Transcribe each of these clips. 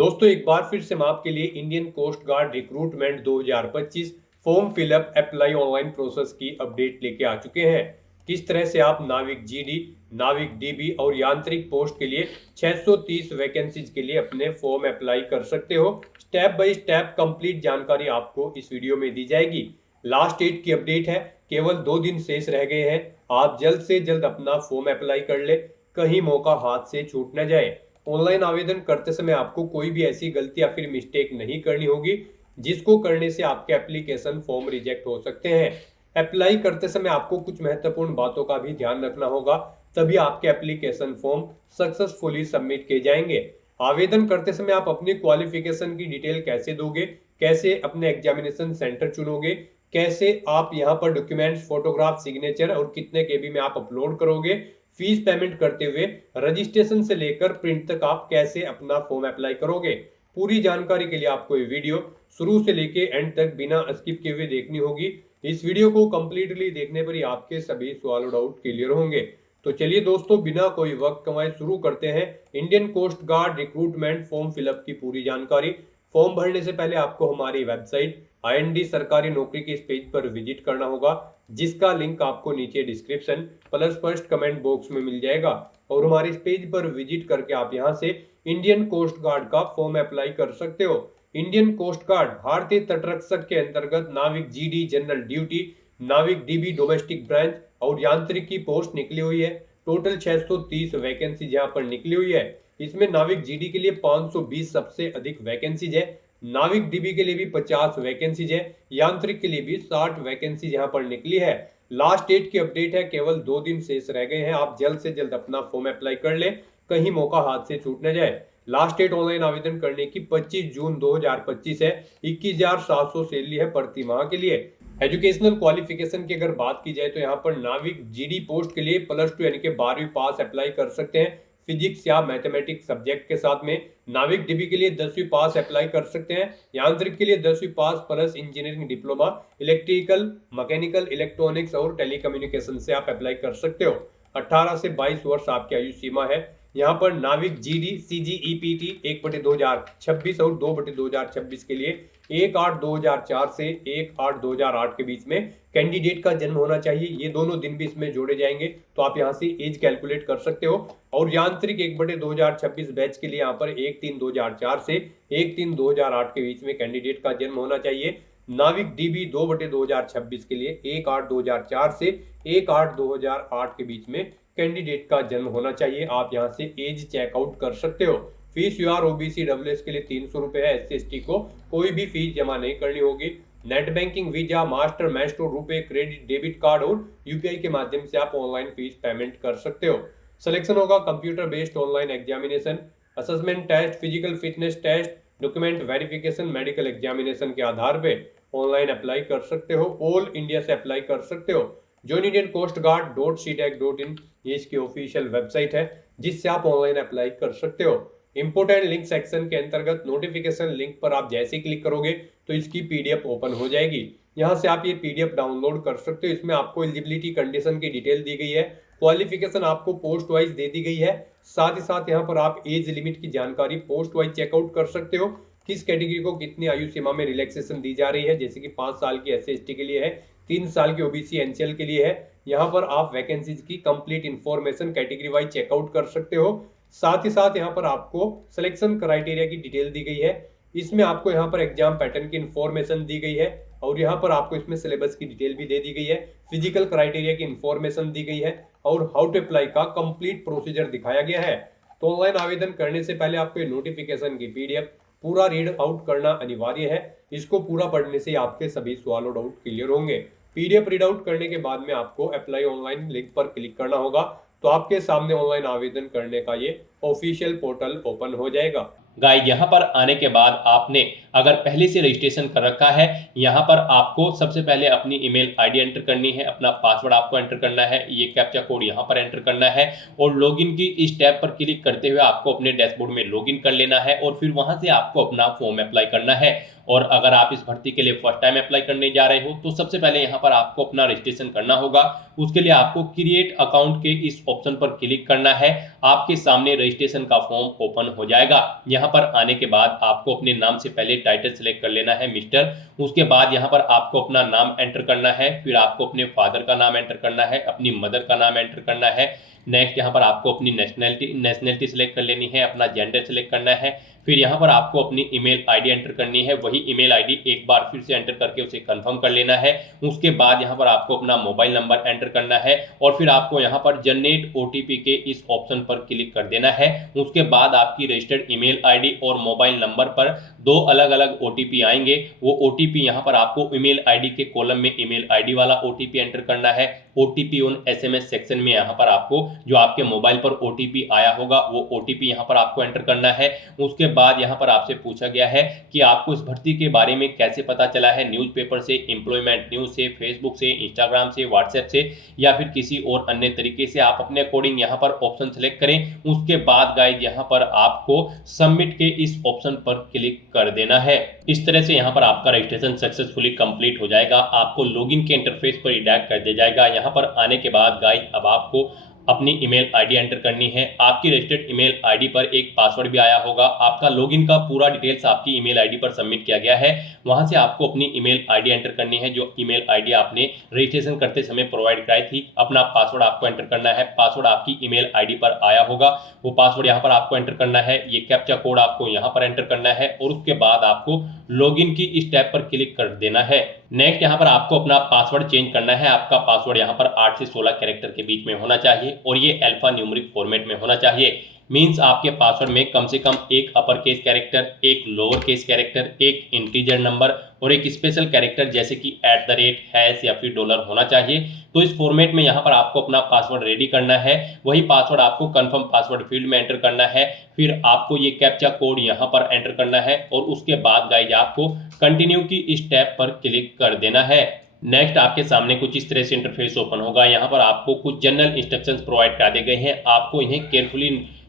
दोस्तों एक बार फिर से हम आपके लिए Indian coast guard recruitment 2025 form fill up apply online process की अपडेट लेके आ चुके हैं। किस तरह से आप नाविक जीडी, नाविक डीबी और यांत्रिक पोस्ट के लिए 630 वैकेंसीज के लिए अपने फॉर्म अप्लाई कर सकते हो। स्टेप बाय स्टेप कंप्लीट जानकारी आपको इस वीडियो में दी जाएगी। लास्ट डेट की अपडेट है, केवल 2 दिन शेष रह गए हैं। आप जल्द से जल्द अपना फॉर्म अप्लाई कर ले, कहीं मौका हाथ से छूट न जाए। ऑनलाइन आवेदन करते समय आपको कोई भी ऐसी गलती या फिर मिस्टेक नहीं करनी होगी जिसको करने से आपके एप्लीकेशन फॉर्म रिजेक्ट हो सकते हैं। अप्लाई करते समय आपको कुछ महत्वपूर्ण बातों का भी ध्यान रखना होगा, तभी आपके एप्लीकेशन फॉर्म सक्सेसफुली सबमिट किए जाएंगे। आवेदन करते समय आप अपनी क्वालिफिकेशन की डिटेल कैसे दोगे, कैसे अपने एग्जामिनेशन सेंटर चुनोगे, कैसे आप यहाँ पर डॉक्यूमेंट्स, फोटोग्राफ, सिग्नेचर और कितने केबी में आप अपलोड करोगे, फीस पेमेंट करते हुए रजिस्ट्रेशन से लेकर प्रिंट तक आप कैसे अपना फॉर्म अप्लाई करोगे। पूरी जानकारी के लिए आपको ये वीडियो शुरू से लेके एंड तक बिना स्किप किए हुए देखनी होगी। इस वीडियो को कंप्लीटली देखने पर ही आपके सभी सवाल और डाउट क्लियर होंगे। तो चलिए दोस्तों, बिना कोई वक्त कमाए शुरू करते हैं Indian coast guard recruitment form fill up की पूरी जानकारी। फॉर्म भरने से पहले आपको हमारी वेबसाइट IND सरकारी नौकरी के इस पेज पर विजिट करना होगा, जिसका लिंक आपको नीचे description plus first comment box में मिल जाएगा। और हमारे इस पेज पर विजिट करके आप यहां से इंडियन कोस्ट गार्ड का फॉर्म अप्लाई कर सकते हो। इंडियन कोस्ट गार्ड भारतीय तटरक्षक के अंतर्गत नाविक जीडी जनरल ड्यूटी, नाविक डीबी डोमेस्टिक ब्रांच और यांत्रिक की पोस्ट निकली हुई है। टोटल 630 वैकेंसी यहाँ पर निकली हुई है। इसमें नाविक जीडी के लिए 520 सबसे अधिक वैकेंसीज है, नाविक डीबी के लिए भी 50 वैकेंसीज है, यांत्रिक के लिए भी 60 वैकेंसी यहाँ पर निकली है। लास्ट डेट की अपडेट है, केवल 2 दिन शेष रह गए हैं। आप जल्द से जल्द अपना फॉर्म अप्लाई कर ले, कहीं मौका हाथ से छूट न जाए। लास्ट डेट ऑनलाइन आवेदन करने की 25 जून 2025 है। 21,700 सैलरी है प्रति माह के लिए। एजुकेशनल क्वालिफिकेशन की अगर बात की जाए तो यहाँ पर नाविक जीडी पोस्ट के लिए +2 यानी कि 12वीं पास अप्लाई कर सकते हैं फिजिक्स या मैथमेटिक्स सब्जेक्ट के साथ में। नाविक डीबी के लिए 10वीं पास अप्लाई कर सकते हैं। यांत्रिक के लिए 10वीं पास plus engineering diploma, electrical, mechanical, electronics और टेलीकम्युनिकेशन से आप अप्लाई कर सकते हो। 18 से 22 वर्ष आपकी आयु सीमा है। यहाँ पर नाविक जीडी CGEPT 1/2026 और 2/2026 के लिए 1/8/2004 से 1/8/2008 के बीच में कैंडिडेट का जन्म होना चाहिए। ये दोनों दिन भी इसमें जोड़े जाएंगे, तो आप यहाँ से एज कैलकुलेट कर सकते हो। और यांत्रिक 1/2026 बैच के लिए यहाँ पर 1/3/2004 से 1/3/2008 के बीच में कैंडिडेट का जन्म होना चाहिए। नाविक डीबी 2/2026 के लिए 1/8/2004 से 1/8/2008 के बीच में कैंडिडेट का जन्म होना चाहिए। आप यहां से एज चेकआउट कर सकते हो। फीस UR OBC WS के लिए 300 रुपए है। SC ST को कोई भी फीस जमा नहीं करनी होगी। Net banking, visa, master, Maestro, रुपए, क्रेडिट, डेबिट कार्ड और UPI के माध्यम से आप ऑनलाइन फीस पेमेंट कर सकते हो। सिलेक्शन होगा computer based online examination, assessment test, physical fitness test, document verification, medical examination के आधार पे ऑनलाइन अप्लाई कर सकते हो। ऑल इंडिया से अप्लाई कर सकते हो। जॉइन इंडियन कोस्ट गार्ड.ctech.in ये इसकी ऑफिशियल वेबसाइट है, जिससे आप ऑनलाइन अप्लाई कर सकते हो। इंपोर्टेंट लिंक सेक्शन के अंतर्गत नोटिफिकेशन लिंक पर आप जैसे क्लिक करोगे तो इसकी PDF ओपन हो जाएगी। यहाँ से आप ये PDF डाउनलोड कर सकते हो। इसमें आपको एलिजिबिलिटी कंडीशन की डिटेल दी गई है, क्वालिफिकेशन आपको पोस्ट वाइज दे दी गई है। साथ ही साथ यहाँ पर आप एज लिमिट की जानकारी पोस्ट वाइज चेकआउट कर सकते हो। किस कैटेगरी को कितनी आयु सीमा में रिलैक्सेशन दी जा रही है, जैसे कि 5 साल की SC ST के लिए है, 3 साल की OBC NCL के लिए है। यहाँ पर आप वैकेंसीज की complete information category wise check out कर सकते हो। साथ ही साथ यहाँ पर आपको सिलेक्शन क्राइटेरिया की डिटेल दी गई है। इसमें आपको यहाँ पर एग्जाम पैटर्न की इंफॉर्मेशन दी गई है और यहाँ पर आपको इसमें सिलेबस की डिटेल भी दे दी गई है। फिजिकल क्राइटेरिया की इंफॉर्मेशन दी गई है और हाउ टू अप्लाई का कंप्लीट प्रोसीजर दिखाया गया है। तो ऑनलाइन आवेदन करने से पहले आपको नोटिफिकेशन की PDF पूरा रीड आउट करना अनिवार्य है। इसको पूरा पढ़ने से आपके सभी सवाल और डाउट क्लियर होंगे। PDF रीड आउट करने के बाद में आपको अप्लाई ऑनलाइन लिंक पर क्लिक करना होगा, तो आपके सामने ऑनलाइन आवेदन करने का ये ऑफिशियल पोर्टल ओपन हो जाएगा। गाइस, यहाँ पर आने के बाद आपने अगर पहले से रजिस्ट्रेशन कर रखा है, यहाँ पर आपको सबसे पहले अपनी ईमेल ID एंटर करनी है, अपना पासवर्ड आपको एंटर करना है, ये कैप्चा कोड यहाँ पर एंटर करना है और लॉगिन की इस टैब पर क्लिक करते हुए आपको अपने डैशबोर्ड में लॉगिन कर लेना है और फिर वहाँ से आपको अपना फॉर्म अप्लाई करना है। और अगर आप इस भर्ती के लिए फर्स्ट टाइम अप्लाई करने जा रहे हो तो सबसे पहले यहाँ पर आपको अपना रजिस्ट्रेशन करना होगा। उसके लिए आपको क्रिएट अकाउंट के इस ऑप्शन पर क्लिक करना है। आपके सामने रजिस्ट्रेशन का फॉर्म ओपन हो जाएगा। यहाँ पर आने के बाद आपको अपने नाम से पहले टाइटल सेलेक्ट कर लेना है मिस्टर। उसके बाद यहाँ पर आपको अपना नाम एंटर करना है, फिर आपको अपने फादर का नाम एंटर करना है, अपनी मदर का नाम एंटर करना है। नेक्स्ट यहाँ पर आपको अपनी नेशनैलिटी सेलेक्ट कर लेनी है, अपना जेंडर सेलेक्ट करना है। फिर यहाँ पर आपको अपनी ईमेल आईडी एंटर करनी है, वही ईमेल आईडी एक बार फिर से एंटर करके उसे कंफर्म कर लेना है। उसके बाद यहाँ पर आपको अपना मोबाइल नंबर एंटर करना है और फिर आपको यहाँ पर जनरेट ओटीपी के इस ऑप्शन पर क्लिक कर देना है। उसके बाद आपकी रजिस्टर्ड ईमेल आईडी और मोबाइल नंबर पर दो अलग अलग ओटीपी आएंगे। वो ओटीपी यहाँ पर आपको ईमेल आईडी के कॉलम में ईमेल आईडी वाला ओटीपी एंटर करना है। ओटीपी ऑन एसएमएस सेक्शन में यहाँ पर आपको जो आपके मोबाइल पर ओटीपी आया होगा वो ओटीपी यहाँ पर आपको एंटर करना है। उसके बाद यहाँ पर आपसे पूछा गया है कि आपको इस भर्ती के बारे में कैसे पता चला है, न्यूज़पेपर से, एम्प्लॉयमेंट न्यूज़ से, फेसबुक से, इंस्टाग्राम से, व्हाट्सएप से या फिर किसी और अन्य तरीके से। आप अपने अकॉर्डिंग यहाँ पर ऑप्शन सेलेक्ट करें। उसके बाद गाइज यहाँ पर आपको सबमिट के इस ऑप्शन पर क्लिक कर देना है। इस तरह से यहाँ पर आपका रजिस्ट्रेशन सक्सेसफुली कंप्लीट हो जाएगा। आपको लॉगिन के इंटरफेस पर रिडायरेक्ट कर दिया जाएगा। यहाँ पर आने के बाद गाइज अब आपको अपनी ईमेल आईडी एंटर करनी है। आपकी रजिस्टर्ड ईमेल आईडी पर एक पासवर्ड भी आया होगा। आपका लॉगिन का पूरा डिटेल्स आपकी ईमेल आईडी पर सबमिट किया गया है। वहां से आपको अपनी ईमेल आईडी एंटर करनी है, जो ईमेल आईडी आपने रजिस्ट्रेशन करते समय प्रोवाइड कराई थी। अपना पासवर्ड आपको एंटर करना है। पासवर्ड आपकी ईमेल आईडी पर आया होगा, वो पासवर्ड यहाँ पर आपको एंटर करना है। ये कैप्चा कोड आपको यहाँ पर एंटर करना है और उसके बाद आपको लॉगिन की इस टैब पर क्लिक कर देना है। नेक्स्ट यहाँ पर आपको अपना पासवर्ड चेंज करना है। आपका पासवर्ड यहाँ पर 8 से 16 कैरेक्टर के बीच में होना चाहिए और ये अल्फा न्यूमेरिक फॉर्मेट में होना चाहिए। मींस आपके पासवर्ड में कम से कम एक अपर केस कैरेक्टर, एक लोअर केस कैरेक्टर, एक इंटीजर नंबर और एक स्पेशल कैरेक्टर जैसे कि @ हैश या फिर डॉलर होना चाहिए। तो इस फॉर्मेट में यहाँ पर आपको अपना पासवर्ड रेडी करना है। वही पासवर्ड आपको कंफर्म पासवर्ड फील्ड में एंटर करना है। फिर आपको ये कैप्चा कोड यहाँ पर एंटर करना है और उसके बाद गाइज आपको कंटिन्यू की इस टैब पर क्लिक कर देना है। नेक्स्ट आपके सामने कुछ इस तरह से इंटरफेस ओपन होगा। यहाँ पर आपको कुछ जनरल इंस्ट्रक्शंस प्रोवाइड करा दिए गए हैं, आपको इन्हें केयरफुली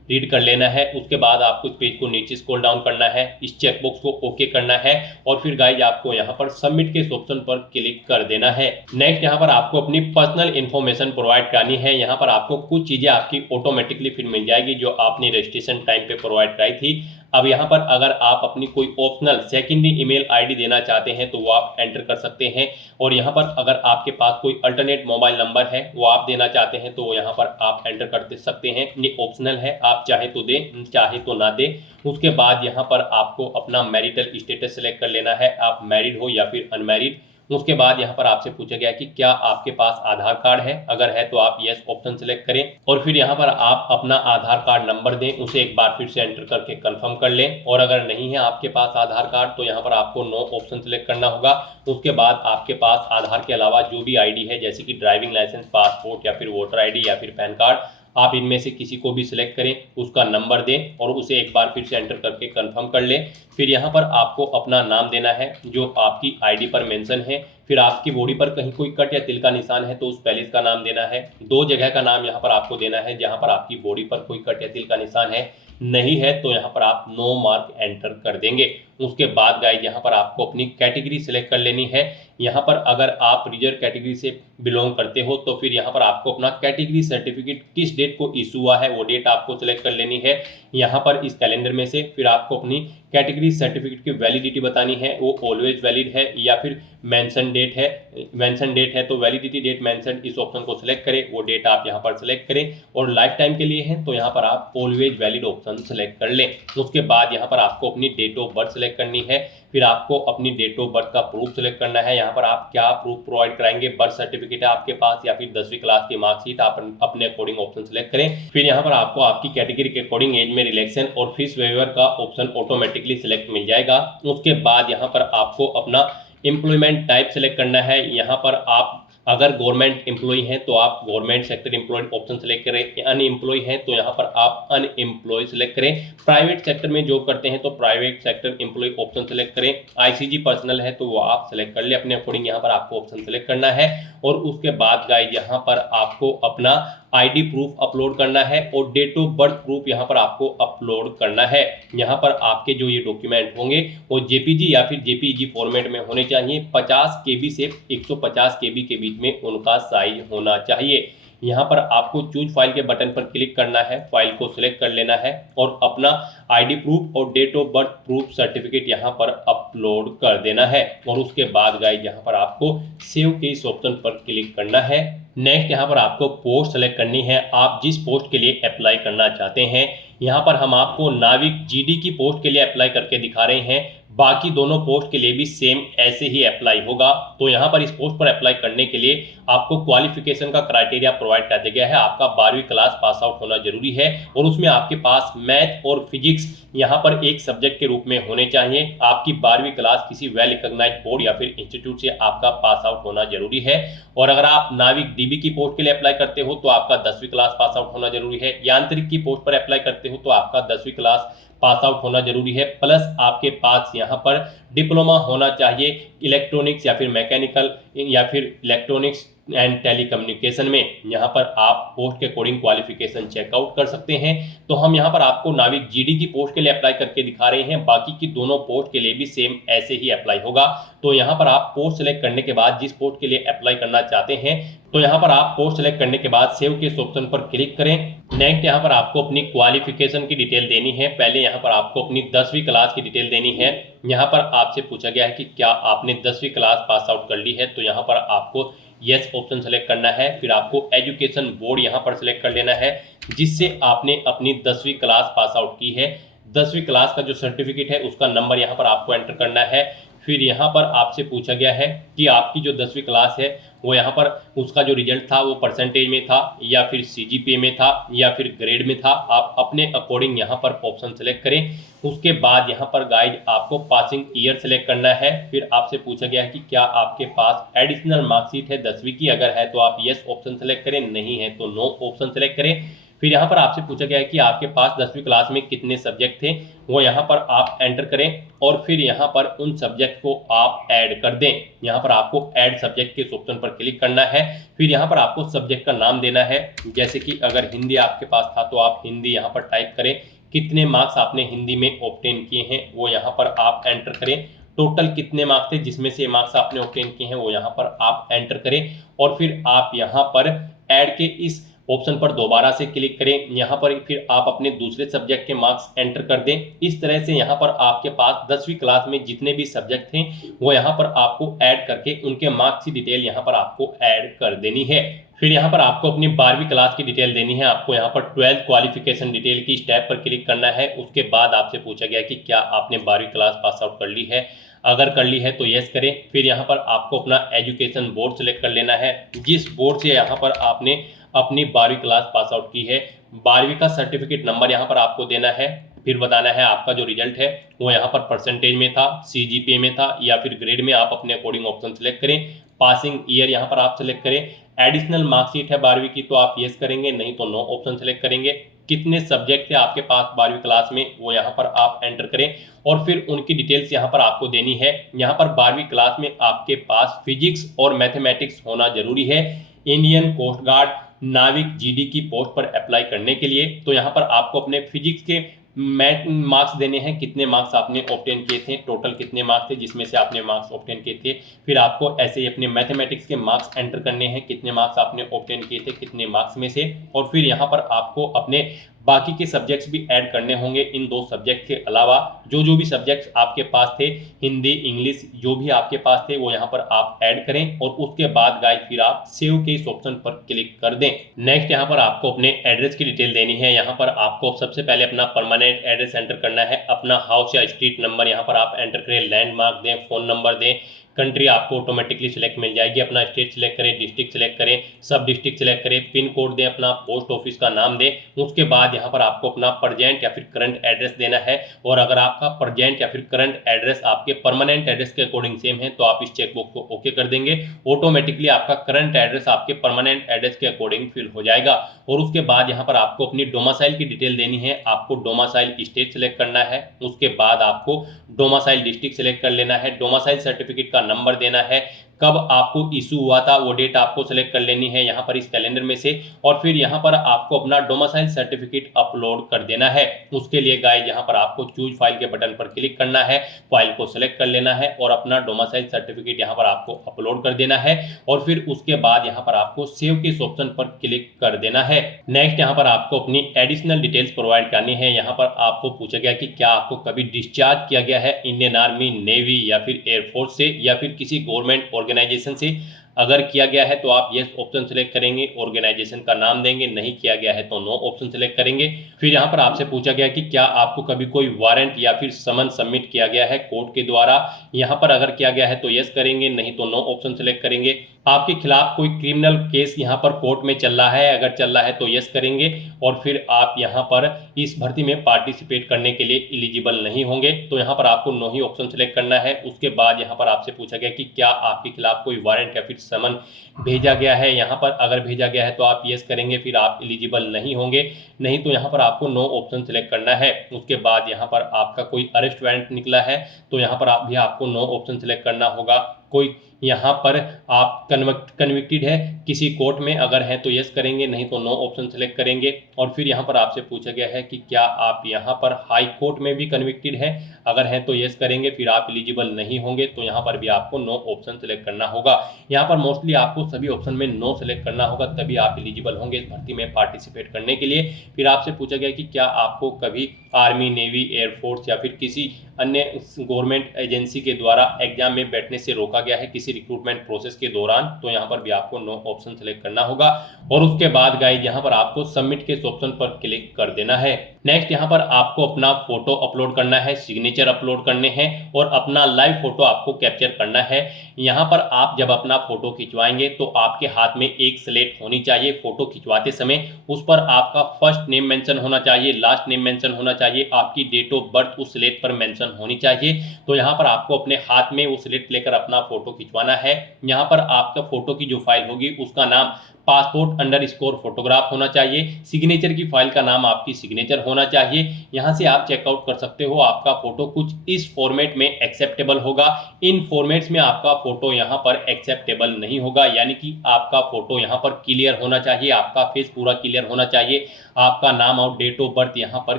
रीड कर लेना है। उसके बाद आपको इस पेज को नीचे स्क्रॉल डाउन करना है, इस चेकबॉक्स को ओके करना है और फिर गाइज आपको यहाँ पर सबमिट के इस ऑप्शन पर क्लिक कर देना है। नेक्स्ट यहाँ पर आपको अपनी पर्सनल इन्फॉर्मेशन प्रोवाइड करानी है। यहाँ पर आपको कुछ चीजें आपकी ऑटोमेटिकली फिर मिल जाएगी जो आपने रजिस्ट्रेशन टाइम पे प्रोवाइड कराई थी। अब यहाँ पर अगर आप अपनी कोई ऑप्शनल सेकेंडरी ईमेल आईडी देना चाहते हैं तो वो आप एंटर कर सकते हैं और यहाँ पर अगर आपके पास कोई अल्टरनेट मोबाइल नंबर है वो आप देना चाहते हैं तो वो यहाँ पर आप एंटर कर सकते हैं। ये ऑप्शनल है, आप चाहे तो दें चाहे तो ना दें। उसके बाद यहाँ पर आपको अपना मैरिटल स्टेटस सेलेक्ट कर लेना है, आप मैरिड हो या फिर अनमैरिड। उसके बाद यहाँ पर आपसे पूछा गया कि क्या आपके पास आधार कार्ड है, अगर है तो आप यस ऑप्शन सेलेक्ट करें और फिर यहाँ पर आप अपना आधार कार्ड नंबर दें, उसे एक बार फिर से एंटर करके कंफर्म कर लें। और अगर नहीं है आपके पास आधार कार्ड तो यहाँ पर आपको नो ऑप्शन सेलेक्ट करना होगा। उसके बाद आपके पास आधार के अलावा जो भी आईडी है जैसे कि ड्राइविंग लाइसेंस, पासपोर्ट या फिर वोटर आईडी या फिर पैन कार्ड, आप इनमें से किसी को भी सिलेक्ट करें, उसका नंबर दें और उसे एक बार फिर से एंटर करके कंफर्म कर लें। फिर यहाँ पर आपको अपना नाम देना है जो आपकी आईडी पर मेंशन है। फिर आपकी बॉडी पर कहीं कोई कट या तिल का निशान है तो उस पैलेस का नाम देना है। 2 जगह का नाम यहाँ पर आपको देना है जहाँ पर आपकी बॉडी पर कोई कट या तिल का निशान है, नहीं है तो यहाँ पर आप नो मार्क एंटर कर देंगे। उसके बाद गाइज यहाँ पर आपको अपनी कैटेगरी सिलेक्ट कर लेनी है। यहाँ पर अगर आप रिजर्व कैटेगरी से बिलोंग करते हो तो फिर यहाँ पर आपको अपना कैटेगरी सर्टिफिकेट किस डेट को इशू हुआ है वो डेट आपको सिलेक्ट कर लेनी है यहाँ पर इस कैलेंडर में से। फिर आपको अपनी कैटेगरी सर्टिफिकेट की वैलिडिटी बतानी है, वो ऑलवेज वैलिड है या फिर मेंशन डेट है तो वैलिडिटी डेट मेंशन इस ऑप्शन को सिलेक्ट करें, वो डेट आप यहाँ पर सिलेक्ट करें। और लाइफ टाइम के लिए है तो यहाँ पर आप ऑलवेज वैलिड ऑप्शन सिलेक्ट कर लें। उसके बाद यहाँ पर आपको अपनी डेट ऑफ बर्थ सिलेक्ट करनी है। फिर आपको अपनी डेट ऑफ बर्थ का प्रूफ सिलेक्ट करना है। यहाँ पर आप क्या प्रूफ प्रोवाइड कराएंगे, बर्थ सर्टिफिकेट है आपके पास या फिर 10वीं क्लास की मार्कशीट, आप अपने अकॉर्डिंग ऑप्शन सिलेक्ट करें। फिर यहाँ पर आपको आपकी कैटेगरी के अकॉर्डिंग एज में रिलैक्सेशन और फीस वेवर का ऑप्शन ऑटोमेटिकली सिलेक्ट मिल जाएगा। उसके बाद यहाँ पर आपको अपना एम्प्लॉयमेंट टाइप सेलेक्ट करना है। यहाँ पर आप अगर गवर्नमेंट एम्प्लॉय हैं तो आप government sector employed option select करें, अनएम्प्लॉय हैं तो यहाँ पर आप अनएम्प्लॉय सेलेक्ट करें, प्राइवेट सेक्टर में जॉब करते हैं तो private sector employ option select करें, आईसीजी पर्सनल है तो वो आप सेलेक्ट कर ले अपने अकॉर्डिंग। यहाँ पर आपको ऑप्शन सेलेक्ट करना है और उसके बाद गाइस यहाँ पर आपको अपना आईडी प्रूफ अपलोड करना है और डेट ऑफ बर्थ प्रूफ यहाँ पर आपको अपलोड करना है। यहाँ पर आपके जो ये डॉक्यूमेंट होंगे वो जेपीजी या फिर जेपीईजी फॉर्मेट में होने चाहिए। 50 KB से 150 KB के बीच में उनका साइज होना चाहिए। यहाँ पर आपको चूज फाइल के बटन पर क्लिक करना है, फाइल को सिलेक्ट कर लेना है और अपना आईडी प्रूफ और date of birth proof certificate यहाँ पर अपलोड कर देना है। और उसके बाद गाइस यहाँ पर आपको सेव के इस ऑप्शन पर क्लिक करना है। नेक्स्ट यहाँ पर आपको पोस्ट सेलेक्ट करनी है, आप जिस पोस्ट के लिए अप्लाई करना चाहते हैं। यहाँ पर हम आपको नाविक जीडी की पोस्ट के लिए अप्लाई करके दिखा रहे हैं, बाकी दोनों पोस्ट के लिए भी सेम ऐसे ही अप्लाई होगा। तो यहाँ पर इस पोस्ट पर अप्लाई करने के लिए आपको क्वालिफिकेशन का क्राइटेरिया प्रोवाइड कर दिया गया है, आपका 12वीं क्लास पास आउट होना जरूरी है और उसमें आपके पास मैथ और फिजिक्स यहाँ पर एक सब्जेक्ट के रूप में होने चाहिए। आपकी 12वीं क्लास किसी वेल रिकॉग्नाइज्ड बोर्ड या फिर इंस्टीट्यूट से आपका पास आउट होना जरूरी है। और अगर आप नाविक डीबी की पोस्ट के लिए अप्लाई करते हो तो आपका 10वीं क्लास पास आउट होना जरूरी है। यांत्रिक की पोस्ट पर अप्लाई करते हो तो आपका 10वीं क्लास पास आउट होना जरूरी है, प्लस आपके पास यहाँ पर डिप्लोमा होना चाहिए इलेक्ट्रॉनिक्स या फिर मैकेनिकल या फिर इलेक्ट्रॉनिक्स एंड टेलीकम्युनिकेशन में। यहाँ पर आप पोस्ट के अकॉर्डिंग क्वालिफिकेशन चेकआउट कर सकते हैं। तो हम यहाँ पर आपको नाविक जीडी की पोस्ट के लिए अप्लाई करके दिखा रहे हैं, बाकी की दोनों पोस्ट के लिए भी सेम ऐसे ही अप्लाई होगा। तो यहाँ पर आप पोस्ट सेलेक्ट करने के बाद जिस पोस्ट के लिए अप्लाई करना चाहते हैं, तो यहाँ पर आप पोस्ट सेलेक्ट करने के बाद सेव के इस ऑप्शन पर क्लिक करें। नेक्स्ट यहाँ पर आपको अपनी क्वालिफिकेशन की डिटेल देनी है। पहले यहाँ पर आपको अपनी 10वीं क्लास की डिटेल देनी है। यहाँ पर आपसे पूछा गया है कि क्या आपने 10वीं क्लास पास आउट कर ली है, तो यहाँ पर आपको यस ऑप्शन सेलेक्ट करना है। फिर आपको एजुकेशन बोर्ड यहाँ पर सेलेक्ट कर लेना है जिससे आपने अपनी 10वीं क्लास पास आउट की है। 10वीं क्लास का जो सर्टिफिकेट है उसका नंबर यहाँ पर आपको एंटर करना है। फिर यहाँ पर आपसे पूछा गया है कि आपकी जो 10वीं क्लास है वो यहाँ पर उसका जो रिजल्ट था वो परसेंटेज में था या फिर सीजीपीए में था या फिर ग्रेड में था। आप अपने अकॉर्डिंग यहाँ पर ऑप्शन सेलेक्ट करें। उसके बाद यहाँ पर गाइड आपको पासिंग ईयर सेलेक्ट करना है। फिर आपसे पूछा गया है कि क्या आपके पास एडिशनल मार्कशीट है 10वीं की, अगर है तो आप यस ऑप्शन सेलेक्ट करें, नहीं है तो नो ऑप्शन सेलेक्ट करें। फिर यहाँ पर आपसे पूछा गया है कि आपके पास 10वीं क्लास में कितने सब्जेक्ट थे, वो यहाँ पर आप एंटर करें और फिर यहाँ पर उन सब्जेक्ट को आप ऐड कर दें। यहाँ पर आपको ऐड सब्जेक्ट के ऑप्शन पर क्लिक करना है। फिर यहाँ पर आपको सब्जेक्ट का नाम देना है, जैसे कि अगर हिंदी आपके पास था तो आप हिंदी यहाँ पर टाइप करें। कितने मार्क्स आपने हिंदी में ऑब्टेन किए हैं वो यहाँ पर आप एंटर करें। टोटल कितने मार्क्स थे जिसमें से मार्क्स आपने ऑब्टेन किए हैं वो यहाँ पर आप एंटर करें। और फिर आप यहाँ पर ऐड के इस ऑप्शन पर दोबारा से क्लिक करें। यहाँ पर फिर आप अपने दूसरे सब्जेक्ट के मार्क्स एंटर कर दें। इस तरह से यहाँ पर आपके पास 10वीं क्लास में जितने भी सब्जेक्ट थे वो यहाँ पर आपको ऐड करके उनके मार्क्स की डिटेल यहाँ पर आपको ऐड कर देनी है। फिर यहाँ पर आपको अपनी 12वीं क्लास की डिटेल देनी है। आपको यहाँ पर 12th क्वालिफिकेशन डिटेल की स्टेप पर क्लिक करना है। उसके बाद आपसे पूछा गया कि क्या आपने 12वीं क्लास पास आउट कर ली है, अगर कर ली है तो यस करें। फिर यहाँ पर आपको अपना एजुकेशन बोर्ड सेलेक्ट कर लेना है, जिस बोर्ड से यहाँ पर आपने अपनी 12वीं क्लास पास आउट की है। 12वीं का सर्टिफिकेट नंबर यहाँ पर आपको देना है। फिर बताना है आपका जो रिजल्ट है वो यहाँ पर परसेंटेज में था, सीजीपीए में था या फिर ग्रेड में, आप अपने अकॉर्डिंग ऑप्शन सेलेक्ट करें। पासिंग ईयर यहाँ पर आप सेलेक्ट करें। एडिशनल मार्कशीट है 12वीं की तो आप यस करेंगे, नहीं तो नो ऑप्शन सेलेक्ट करेंगे। कितने सब्जेक्ट थे आपके पास 12वीं क्लास में वो यहाँ पर आप एंटर करें और फिर उनकी डिटेल्स यहाँ पर आपको देनी है। यहाँ पर 12वीं क्लास में आपके पास फिजिक्स और मैथमेटिक्स होना जरूरी है। इंडियन कोस्ट गार्ड नाविक जीडी की पोस्ट पर अप्लाई करने के लिए तो यहाँ पर आपको अपने फिजिक्स के मार्क्स देने हैं, कितने मार्क्स आपने ऑब्टेन किए थे, टोटल कितने मार्क्स थे जिसमें से आपने मार्क्स ऑब्टेन किए थे। फिर आपको ऐसे ही अपने मैथमेटिक्स के मार्क्स एंटर करने हैं, कितने मार्क्स आपने ऑब्टेन किए थे, कितने मार्क्स में से। और फिर यहाँ पर आपको अपने बाकी के सब्जेक्ट्स भी ऐड करने होंगे। इन 2 सब्जेक्ट के अलावा जो भी सब्जेक्ट्स आपके पास थे, हिंदी इंग्लिश जो भी आपके पास थे वो यहाँ पर आप ऐड करें और उसके बाद गाइस फिर आप सेव के इस ऑप्शन पर क्लिक कर दें। नेक्स्ट यहाँ पर आपको अपने एड्रेस की डिटेल देनी है। यहाँ पर आपको सबसे पहले अपना परमानेंट एड्रेस एंटर करना है, अपना हाउस या स्ट्रीट नंबर यहाँ पर आप एंटर करें, लैंडमार्क दें, फोन नंबर दें। कंट्री आपको ऑटोमेटिकली सिलेक्ट मिल जाएगी। अपना स्टेट सिलेक्ट करें, डिस्ट्रिक्ट सिलेक्ट करें, सब डिस्ट्रिक्ट सिलेक्ट करें, पिन कोड दें, अपना पोस्ट ऑफिस का नाम दें। उसके बाद यहाँ पर आपको अपना प्रेजेंट या फिर करंट एड्रेस देना है। और अगर आपका प्रेजेंट या फिर करंट एड्रेस आपके परमानेंट एड्रेस के अकॉर्डिंग सेम है तो आप इस चेकबॉक्स को ओके कर देंगे। ऑटोमेटिकली आपका करंट एड्रेस आपके परमानेंट एड्रेस के अकॉर्डिंग फिल हो जाएगा। और उसके बाद यहाँ पर आपको अपनी डोमासाइल की डिटेल देनी है। आपको डोमासाइल स्टेट सिलेक्ट करना है। उसके बाद आपको डोमासाइल डिस्ट्रिक्ट सिलेक्ट कर लेना है। डोमासाइल सर्टिफिकेट का नंबर देना है। कब आपको इशू हुआ था वो डेट आपको सेलेक्ट कर लेनी है यहाँ पर इस कैलेंडर में से, और फिर यहाँ पर आपको अपना डोमिसाइल सर्टिफिकेट अपलोड कर देना है। उसके लिए गाइस यहाँ पर आपको चूज फाइल के बटन पर क्लिक करना है, फाइल को सेलेक्ट कर लेना है और अपना डोमिसाइल सर्टिफिकेट यहाँ पर आपको अपलोड कर देना है, और फिर उसके बाद यहाँ पर आपको सेव के इस ऑप्शन पर क्लिक कर देना है। नेक्स्ट यहाँ पर आपको अपनी एडिशनल डिटेल्स प्रोवाइड करनी है। यहाँ पर आपको पूछा गया कि क्या आपको कभी डिस्चार्ज किया गया है इंडियन आर्मी, नेवी या फिर एयरफोर्स से या फिर किसी गवर्नमेंट ऑर्गेनाइजेशन से। अगर किया गया है तो आप यस ऑप्शन सेलेक्ट करेंगे, ऑर्गेनाइजेशन का नाम देंगे, नहीं किया गया है तो नो ऑप्शन सेलेक्ट करेंगे। फिर यहाँ पर आपसे पूछा गया कि क्या आपको कभी कोई वारंट या फिर समन सबमिट किया गया है कोर्ट के द्वारा। यहाँ पर अगर किया गया है तो यस करेंगे, नहीं तो नो ऑप्शन सेलेक्ट करेंगे। आपके खिलाफ कोई क्रिमिनल केस यहाँ पर कोर्ट में चल रहा है, अगर चल रहा है तो यस करेंगे, और फिर आप यहाँ पर इस भर्ती में पार्टिसिपेट करने के लिए एलिजिबल नहीं होंगे तो यहाँ पर आपको नो ही ऑप्शन सेलेक्ट करना है। उसके बाद यहाँ पर आपसे पूछा गया कि क्या आपके खिलाफ कोई वारंट या फिर समन भेजा गया है। यहाँ पर अगर भेजा गया है तो आप यस करेंगे, फिर आप एलिजिबल नहीं होंगे, नहीं तो यहाँ पर आपको नो ऑप्शन सेलेक्ट करना है। उसके बाद यहाँ पर आपका कोई अरेस्ट वारंट निकला है तो यहाँ पर आप भी आपको नो ऑप्शन सेलेक्ट करना होगा। कोई यहाँ पर आप कन्विक्टेड है किसी कोर्ट में, अगर है तो यस करेंगे, नहीं तो नो ऑप्शन सेलेक्ट करेंगे। और फिर यहाँ पर आपसे पूछा गया है कि क्या आप यहाँ पर हाई कोर्ट में भी कन्विक्टेड है, अगर है तो यस करेंगे, फिर आप एलिजिबल नहीं होंगे तो यहाँ पर भी आपको नो ऑप्शन सेलेक्ट करना होगा। यहाँ पर मोस्टली आपको सभी ऑप्शन में नो सेलेक्ट करना होगा, तभी आप एलिजिबल होंगे इस भर्ती में पार्टिसिपेट करने के लिए। फिर आपसे पूछा गया कि क्या आपको कभी आर्मी, नेवी, एयरफोर्स या फिर किसी अन्य गवर्नमेंट एजेंसी के द्वारा एग्जाम में बैठने से रोका गया है किसी रिक्रूटमेंट प्रोसेस के दौरान, तो यहाँ पर भी आपको नो ऑप्शन सेलेक्ट करना होगा। और उसके बाद गाइस यहाँ पर आपको सबमिट के ऑप्शन पर क्लिक कर देना है। नेक्स्ट यहाँ पर आपको अपना फोटो अपलोड करना है, सिग्नेचर अपलोड करने हैं और अपना लाइव फोटो आपको कैप्चर करना है। यहाँ पर आप जब अपना फोटो खिंचवाएंगे तो आपके हाथ में एक स्लेट होनी चाहिए। फोटो खिंचवाते समय उस पर आपका फर्स्ट नेम मेंशन होना चाहिए, लास्ट नेम मेंशन होना चाहिए, आपकी डेट ऑफ बर्थ उस स्लेट पर मेंशन होनी चाहिए। तो यहाँ पर आपको अपने हाथ में वो स्लेट लेकर अपना फोटो खिंचवाना है। यहाँ पर आपका फोटो की जो फाइल होगी उसका नाम पासपोर्ट _फोटोग्राफ होना चाहिए। सिग्नेचर की फाइल का नाम आपकी सिग्नेचर होना चाहिए। यहाँ से आप चेकआउट कर सकते हो आपका फोटो कुछ इस फॉर्मेट में एक्सेप्टेबल होगा। इन फॉर्मेट्स में आपका फोटो यहाँ पर एक्सेप्टेबल नहीं होगा, यानी कि आपका फोटो यहाँ पर क्लियर होना चाहिए, आपका फेस पूरा क्लियर होना चाहिए, आपका नाम और डेट ऑफ बर्थ यहाँ पर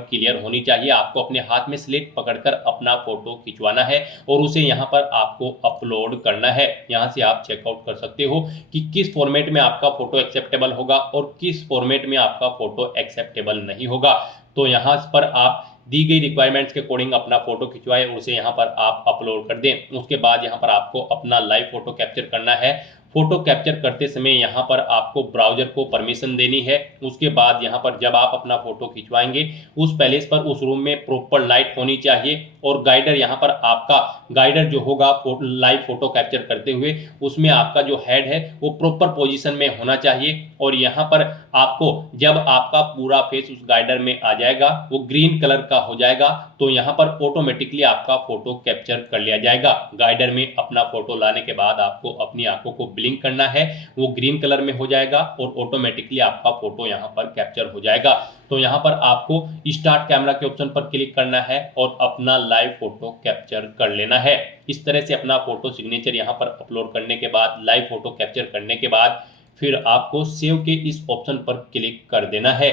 क्लियर होनी चाहिए। आपको अपने हाथ में स्लेट पकड़कर अपना फोटो खिंचवाना है और उसे यहाँ पर आपको अपलोड करना है। यहाँ से आप चेकआउट कर सकते हो कि किस फॉर्मेट में आपका फोटो एक्सेप्टेबल होगा और किस फॉर्मेट में आपका फोटो एक्सेप्टेबल नहीं होगा। तो यहाँ पर आप दी गई रिक्वायरमेंट्स के अकॉर्डिंग अपना फोटो खिंचवाएं और उसे यहाँ पर आप अपलोड कर दें। उसके बाद यहाँ पर आपको अपना लाइव फोटो कैप्चर करना है। फोटो कैप्चर करते समय यहाँ पर आपको ब्राउजर को परमिशन देनी है। उसके बाद यहाँ पर जब आप अपना फोटो खिंचवाएंगे उस पैलेस पर उस रूम में प्रॉपर लाइट होनी चाहिए और गाइडर यहाँ पर आपका गाइडर जो होगा लाइव फोटो कैप्चर करते हुए उसमें आपका जो हेड है वो प्रॉपर पोजीशन में होना चाहिए। और यहाँ पर आपको जब आपका पूरा फेस उस गाइडर में आ जाएगा वो ग्रीन कलर का हो जाएगा तो यहाँ पर ऑटोमेटिकली आपका फोटो कैप्चर कर लिया जाएगा। गाइडर में अपना फोटो लाने के बाद आपको अपनी आंखों को ब्लिंक करना है, वो ग्रीन कलर में हो जाएगा और ऑटोमेटिकली आपका फोटो यहाँ पर कैप्चर हो जाएगा। तो यहाँ पर आपको स्टार्ट कैमरा के ऑप्शन पर क्लिक करना है और अपना लाइव फोटो कैप्चर कर लेना है। इस तरह से अपना फोटो सिग्नेचर यहाँ पर अपलोड करने के बाद, लाइव फोटो कैप्चर करने के बाद फिर आपको सेव के इस ऑप्शन पर क्लिक कर देना है।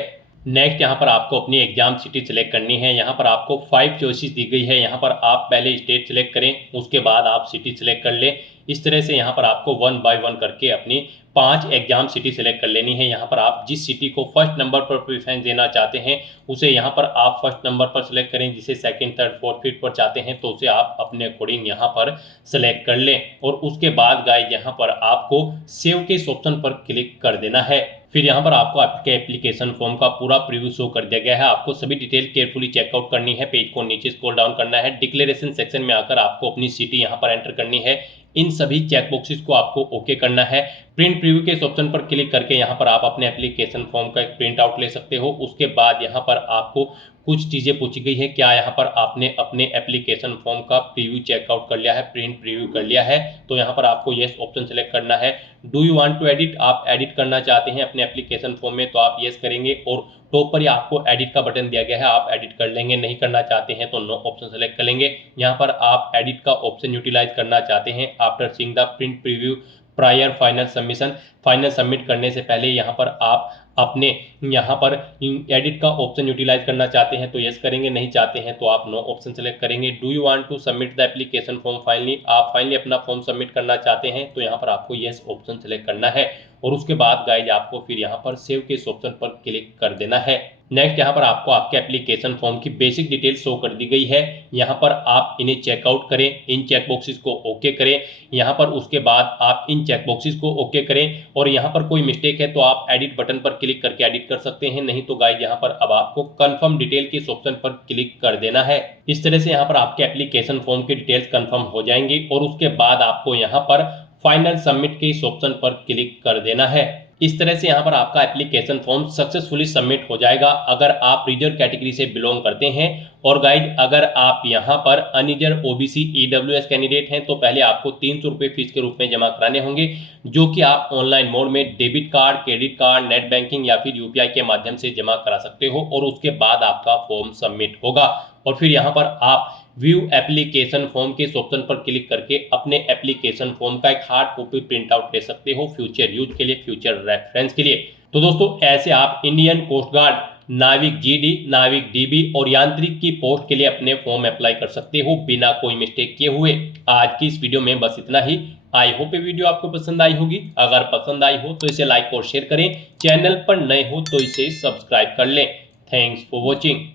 नेक्स्ट यहाँ पर आपको अपनी एग्जाम सिटी सिलेक्ट करनी है। यहाँ पर आपको 5 चॉइसेस दी गई है। यहाँ पर आप पहले स्टेट सिलेक्ट करें, उसके बाद आप सिटी सिलेक्ट कर लें। इस तरह से यहाँ पर आपको 1 बाय 1 करके अपनी 5 एग्जाम सिटी सिलेक्ट कर लेनी है। यहाँ पर आप जिस सिटी को फर्स्ट नंबर पर प्रेफरेंस देना चाहते हैं उसे यहाँ पर आप फर्स्ट नंबर पर सिलेक्ट करें, जिसे सेकंड, थर्ड, फोर्थ, फिफ्थ पर चाहते हैं तो उसे आप अपने अकॉर्डिंग यहाँ पर सिलेक्ट कर लें। और उसके बाद गाइस यहाँ पर आपको सेव के इस ऑप्शन पर क्लिक कर देना है। फिर यहाँ पर आपको आपके एप्लीकेशन फॉर्म का पूरा प्रीव्यू शो कर दिया गया है। आपको सभी डिटेल केयरफुली चेकआउट करनी है। पेज को नीचे स्क्रॉल डाउन करना है, डिक्लेरेशन सेक्शन में आकर आपको अपनी सिटी यहाँ पर एंटर करनी है। इन सभी चेक बॉक्सेस को आपको ओके करना है। प्रिंट प्रीव्यू के इस ऑप्शन पर क्लिक करके यहाँ पर आप अपने एप्लीकेशन फॉर्म का एक प्रिंट आउट ले सकते हो। उसके बाद यहाँ पर आपको कुछ चीज़ें पूछी गई है, क्या यहाँ पर आपने अपने एप्लीकेशन फॉर्म का प्रीव्यू चेकआउट कर लिया है, प्रिंट प्रीव्यू कर लिया है, तो यहाँ पर आपको येस ऑप्शन सेलेक्ट करना है। Do you want to edit, आप एडिट करना चाहते हैं अपने एप्लीकेशन फॉर्म में तो आप येस करेंगे और टॉप पर ही आपको एडिट का बटन दिया गया है, आप एडिट कर लेंगे। नहीं करना चाहते हैं तो नो ऑप्शन सेलेक्ट कर लेंगे। यहाँ पर आप एडिट का ऑप्शन यूटिलाइज करना चाहते हैं after seeing the print preview prior final submission, final submit करने से पहले यहाँ पर आप अपने यहाँ पर एडिट का ऑप्शन यूटिलाइज करना चाहते हैं तो यस करेंगे, नहीं चाहते हैं तो आप नो ऑप्शन सेलेक्ट करेंगे। Do you want to submit the application form finally, आप फाइनली अपना फॉर्म सबमिट करना चाहते हैं तो यहाँ पर आपको यस ऑप्शन सेलेक्ट करना है और उसके बाद गाइज आपको फिर यहाँ पर सेव के इस ऑप्शन पर क्लिक कर देना है। नेक्स्ट यहाँ पर आपको आपके एप्लीकेशन फॉर्म की बेसिक डिटेल शो कर दी गई है। यहाँ पर आप इन्हें चेकआउट करें, इन चेक बॉक्सेस को ओके करें। यहाँ पर उसके बाद आप इन चेक बॉक्सेस को ओके करें और यहाँ पर कोई मिस्टेक है तो आप एडिट बटन पर क्लिक करके एडिट कर सकते हैं, नहीं तो गाइज यहाँ पर अब आपको कंफर्म डिटेल के इस ऑप्शन पर क्लिक कर देना है। इस तरह से यहाँ पर आपके एप्लीकेशन फॉर्म की डिटेल्स कंफर्म हो जाएंगी और उसके बाद आपको यहाँ पर फाइनल सबमिट के इस ऑप्शन पर क्लिक कर देना है। इस तरह से यहाँ पर आपका एप्लीकेशन फॉर्म सक्सेसफुली सबमिट हो जाएगा अगर आप रिजर्व कैटेगरी से बिलोंग करते हैं। और गाइज अगर आप यहाँ पर अनरिजर्व ओबीसी ईडब्ल्यूएस कैंडिडेट हैं तो पहले आपको 300 रुपये फीस के रूप में जमा कराने होंगे, जो कि आप ऑनलाइन मोड में debit card, credit card, net banking या फिर यूपीआई के माध्यम से जमा करा सकते हो और उसके बाद आपका फॉर्म सबमिट होगा। और फिर यहाँ पर आप व्यू एप्लीकेशन फॉर्म के इस ऑप्शन पर क्लिक करके अपने एप्लीकेशन फॉर्म का एक हार्ड कॉपी प्रिंट आउट ले सकते हो फ्यूचर यूज के लिए, फ्यूचर रेफरेंस के लिए। तो दोस्तों ऐसे आप इंडियन कोस्ट गार्ड, नाविक जीडी, नाविक डीबी और यांत्रिक की पोस्ट के लिए अपने फॉर्म अप्लाई कर सकते हो बिना कोई मिस्टेक किए हुए। आज की इस वीडियो में बस इतना ही। आई होप ये वीडियो आपको पसंद आई होगी। अगर पसंद आई हो तो इसे लाइक और शेयर करें, चैनल पर नए हो तो इसे सब्सक्राइब कर लें। Thanks for watching.